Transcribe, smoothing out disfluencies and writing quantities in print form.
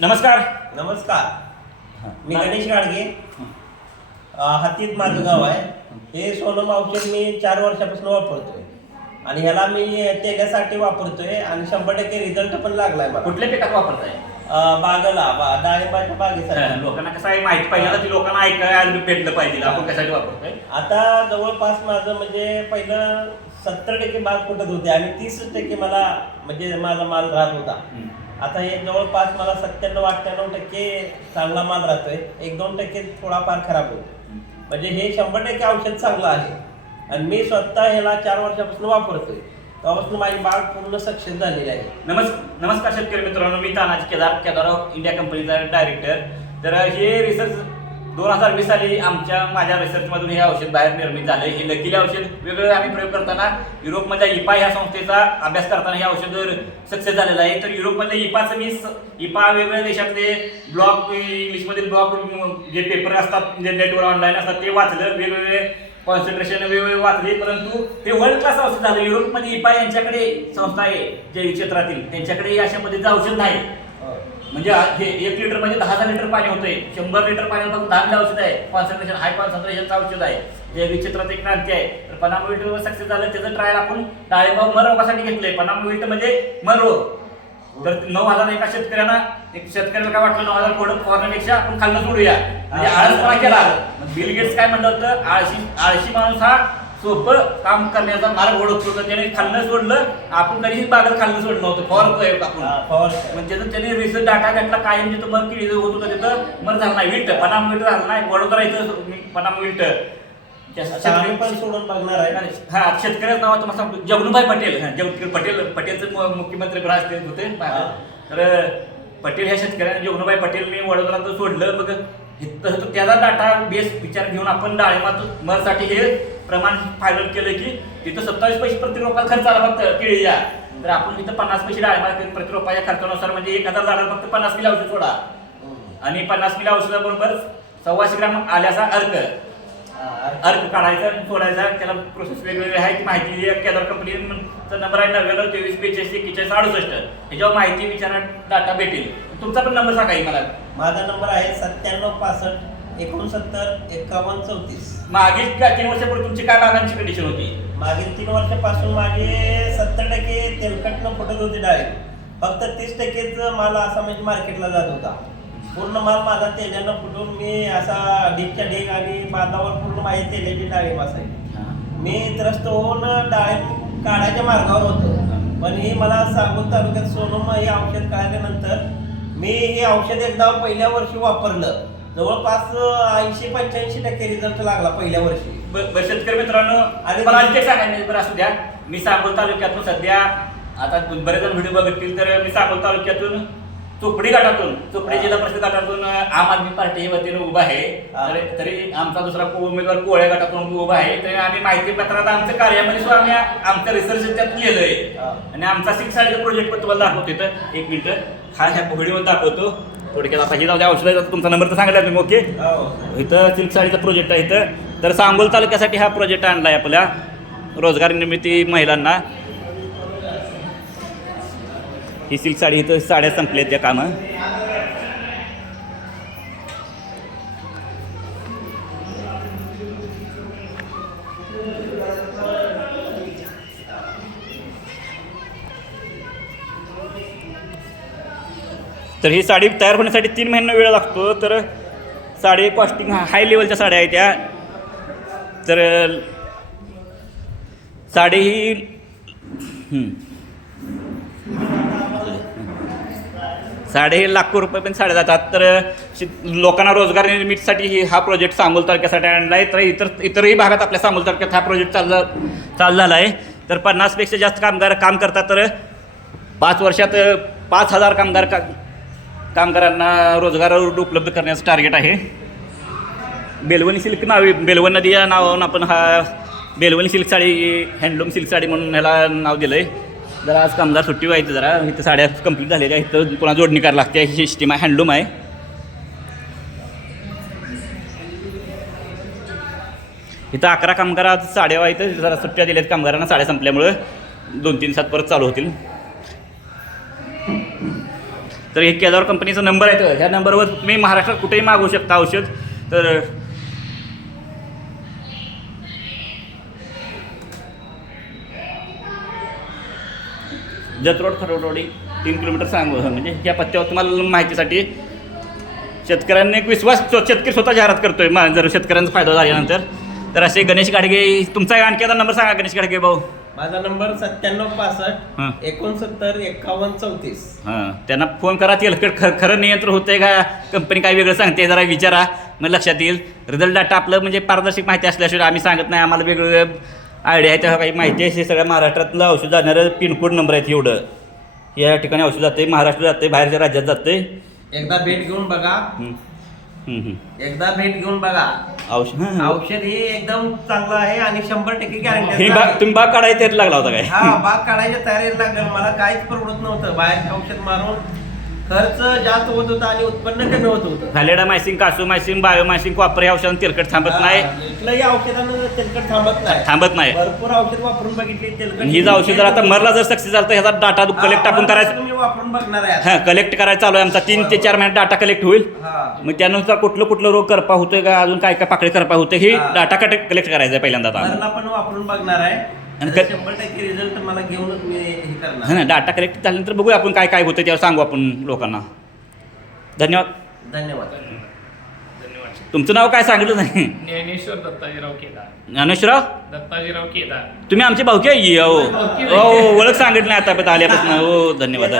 नमस्कार. नमस्कार. मी गणेश गाडगे. हातीत माझं गाव आहे. हे सोनम औषध मी 4 वर्षापासून वापरतोय आणि ह्याला मी तेलासाठी वापरतोय आणि 100% रिझल्ट पण लागलाय मला. कुठल्या पिकात वापरताय? बागेला डाळिंबाच्या बागेसाठी. लोकांना कसं आहे माहिती पाहिजे ना, ती लोकांना ऐकायला भेटलं पाहिजे आपण कशासाठी वापरतोय. आता जवळपास माझं म्हणजे पहिलं 70% बाग फुटत होते आणि 30% मला म्हणजे माझा माल राहत होता. आता हे जवळपास मला 97-98% चांगला माल राहतोय. 1-2% थोडाफार खराब होतो. म्हणजे हे 100% औषध चांगलं आहे आणि मी स्वतः ह्याला 4 वर्षापासून वापरतोय. तेव्हापासून माझी बाग पूर्ण सक्सेस झालेली आहे. नमस्कार शेतकरी मित्रांनो, मी तानाजी केदार इंडिया कंपनीचा डायरेक्टर. तर हे रिसर्च 2020 साली माझ्या रिसर्चमधून हे औषध बाहेर निर्मित झालं. हे लकीले औषध वेगवेगळे आम्ही प्रयोग करताना युरोपमधल्या इपा ह्या संस्थेचा अभ्यास करताना हे औषध सक्सेस झालेलं आहे. तर युरोपमधल्या इपा वेगवेगळ्या देशातले ब्लॉग, इंग्लिशमधील ब्लॉग जे पेपर असतात जे नेटवर ऑनलाईन असतात ते वाचलं, वेगवेगळे कॉन्सन्ट्रेशन वेगवेगळे वाचले, परंतु ते वर्ल्ड क्लास औषध झालं. युरोपमध्ये इपा यांच्याकडे संस्था आहे जैविक क्षेत्रातील, त्यांच्याकडे अशा पद्धतीचं औषध नाही. म्हणजे हे 1 लिटर म्हणजे 10,000 लिटर पाणी होतंय. 100 लिटर पाण्यात फक्त 10 औषध आहे. कॉन्सन्ट्रेशन हाय कॉन्सन्ट्रेशनचं औषध आहे. जैविक क्षेत्रात एक क्रांती आहे. तर पनामोविट सक्सेस झालं. त्याचं ट्रायल आपण डाळिंब मर रोगासाठी घेतलंय. पनामोविट म्हणजे मर रोग. तर 9,000 एका शेतकऱ्याला काय वाटलं, 9,000 थोडं फवारण्यापेक्षा आपण खाल्लं सोडूया, म्हणजे आळसपणा केला. बिल गेट्स काय म्हणलं होतं, आळशी माणूस हा सोपं काम करण्याचा मार्ग ओळखतो. तर त्याने खाल्लं सोडलं, आपण कधीही बागेत खाल्लं सोडलं नव्हतं. फवारतोय आपण म्हणजे त्याने रिसर्च डाटा घेतला. कायम जिथं मर किडी होत होतं तिथं मर झालं नाही. विल्ट पनामोविट झालं नाही. वडोदरा इथं पनामोविट पण सोडून बघणार आहे. हा, शेतकऱ्याचं नाव तुम्हाला सांगतो, जगनुभाई पटेल. पटेलचं मुख्यमंत्री राजकीय होते. तर पटेल ह्या शेतकऱ्याने जगनुभाई पटेल मी वडोदरात सोडलं. मग तसं त्याचा डाटा बेस विचार घेऊन आपण डाळिंबात मरसाठी हे प्रमाण फायनल केलं की तिथं 27 पैसे प्रति रोपाला खर्च आला फक्त केळीच्या. तर आपण तिथं 50 पैसे डाळिंबा प्रति रोपाच्या खर्चानुसार म्हणजे 1000 झाडाला फक्त 50 मिली औषध सोडा आणि 50 मिली औषधाबरोबर 125 ग्राम आल्याचा अर्क काढायचा आणि सोडायचा. त्याला प्रोसेस वेगवेगळी आहे. ती माहिती केदार कंपनीचा नंबर आहे 99-23-42-41-68. ह्याच्यावर माहिती विचारा, डाटा भेटेल. तुमचा पण नंबर सांगा मला. माझा नंबर आहे 97-65-69-51-34. मागील 3 वर्षापूर्वी तुमची काय बागांची कंडिशन होती? मागील 3 वर्षापासून माझे 70% तेलकटनं फुटत होते डाळिंब. फक्त 30%च माल असा म्हणजे मार्केटला जात होता. पूर्ण माल माझा तेलानं फुटून मी असा ढीकच्या ढीक आणि बांधावर पूर्ण माझी तेलाची डाळिंब असायची. मी त्रस्त होऊन डाळिंब काढायच्या मार्गावर होतो. पण ही मला सांगून तालुक्यात सोनम हे औषध काढल्यानंतर मी हे औषध एकदा पहिल्या वर्षी वापरलं. जवळपास 80-85% रिझल्ट लागला पहिल्या वर्षी. शेतकरी मित्रांनो, आणि मला आणखी सांगायचं बरं असू द्या. मी सांगोल तालुक्यातून सध्या आता बरेच जण व्हिडिओ बघतील. तर मी सांगोल तालुक्यातून चोपडी जिल्हा परिषद गटातून आम आदमी पार्टी वतीने उभा आहे. तरी आमचा दुसरा उमेदवार कोळ्या गटातून उभा आहे. तरी आम्ही माहिती पत्रात आमच्या कार्यामध्ये सुद्धा आम्ही आमचं रिसर्च त्यात लिहिलंय आणि आमचा 6 साडीचा प्रोजेक्ट पण तुम्हाला दाखवतो. इथं 1 मिनिट ह्या व्हिडिओ दाखवतो थोडक्यात. आता हे जाऊ द्या, औषध तुमचा नंबर तर सांगितला तुम्ही. ओके, इथं सिल्क साडीचा प्रोजेक्ट आहे इथं. तर सांगोल तालुक्यासाठी हा प्रोजेक्ट आणला आहे आपल्या रोजगार निर्मिती महिलांना. ही सिल्क साडी, इथं साड्या संपल्या त्या कामं. तर ही साडी तयार होण्यासाठी 3 महिने वेळ लागतो. तर साडी कॉस्टिंग हाय लेवलच्या साड्या आहेत त्या. तर साडी ही लाखो रुपये पण साड्या जातात. तर लोकांना रोजगार निर्मितीसाठी हा प्रोजेक्ट सांगोल तालुक्यासाठी आणला आहे. तर इतरही भागात आपल्या सांगोल तालुक्यात हा प्रोजेक्ट चालू झाला आहे. तर 50पेक्षा जास्त कामगार काम करतात. तर 5 वर्षात 5,000 कामगारांना रोजगार उपलब्ध करण्याचं टार्गेट आहे. बेलवणी सिल्क बेलवण नदी या नावावरून आपण हा Belwani silk sari, handloom silk sari म्हणून ह्याला नाव दिलं आहे. जरा आज कामगार सुट्टी व्हायचं, जरा इथं साड्या कंप्लीट झालेल्या. इथं पुन्हा जोडणी करायला लागते. ही सिस्टीम आहे, हँडलूम आहे. इथं 11 कामगार साड्या इथं जरा सुट्ट्या दिल्यात कामगारांना. साड्या संपल्यामुळं 2-3 दिवसात परत चालू होतील. तर हे केदार कंपनीचा नंबर आहे, ह्या नंबरवर तुम्ही महाराष्ट्रात कुठेही मागवू शकता औषध. तर जतरोड खरोडवाडी 3 किलोमीटर सांगू, म्हणजे ह्या पत्त्यावर तुम्हाला माहितीसाठी शेतकऱ्यांनी एक विश्वास, शेतकरी स्वतः जाहिरात करतोय जर शेतकऱ्यांचा फायदा झाल्यानंतर. तर असे गणेश गाडगे, तुमचा आणखी आता नंबर सांगा गणेश गाडगे भाऊ. माझा नंबर 9765 हां 69 51 34. हां, त्यांना फोन करा. तेलकट खरं नियंत्रण होतंय का, कंपनी काय वेगळं सांगते जरा विचारा, मग लक्षात येईल. रिझल्ट डाटा आपलं म्हणजे पारदर्शक माहिती असल्याशिवाय आम्ही सांगत नाही. आम्हाला वेगवेगळं आयडिया आहे, तेव्हा काही माहिती आहे. हे सगळ्या महाराष्ट्रातलं औषध जाणारं पिनकोड नंबर आहेत. एवढं या ठिकाणी औषध जाते, महाराष्ट्रात जाते, बाहेरच्या राज्यात जाते. एकदा भेट घेऊन बघा, एकदा भेट घेऊन बघा. औषध हे एकदम चांगलं आहे आणि 100% गॅरंटी. तुम्ही बाग काढायला तयारी लागला होता काय? हा, बाग काढायच्या तयारीला लागलं. मला काहीच परवडत नव्हतं. बाहेर औषध मारून खर्च जास्त होत होता आणि उत्पन्न कमी होत होतं. फॅलेडामायसिन, कासोमायसिन, बायोमायसिन वापर या औषधानं तेलकट थांबत नाही. कुठल्याही औषधानं तेलकट थांबत नाही. भरपूर औषध वापरून बघितली तेलकट. ही जर औषध जर आता मरला जर सक्सेस झालं तर ह्याचा डाटा कलेक्ट आपण करायचं. तुम्ही वापरून बघणार आहे. हां, कलेक्ट करायला चालू आहे आमचा. 3 ते 4 महिन्यात डाटा कलेक्ट होईल. मग त्यानुसार कुठलं रोग करपा होतोय का, अजून काय काय पाकळी करपा होते, हे डाटा कलेक्ट करायचं आहे पहिल्यांदा. मरला पण वापरून बघणार आहे आणि 100% रिझल्ट मला घेऊनच मी हे करणार. हां, डाटा कलेक्ट झाल्यानंतर बघूया आपण काय काय होतं, त्यावर सांगू आपण लोकांना. धन्यवाद. धन्यवाद. तुमचं नाव काय सांगितलं नाही? ज्ञानेश्वर दत्ताजीराव केदार. ज्ञानेश्वरराव दत्ताजीराव केदार. तुम्ही आमची भाऊकी आहे. हो, ओळख सांगितली नाही आतापर्यंत आल्यापासून. हो, धन्यवाद.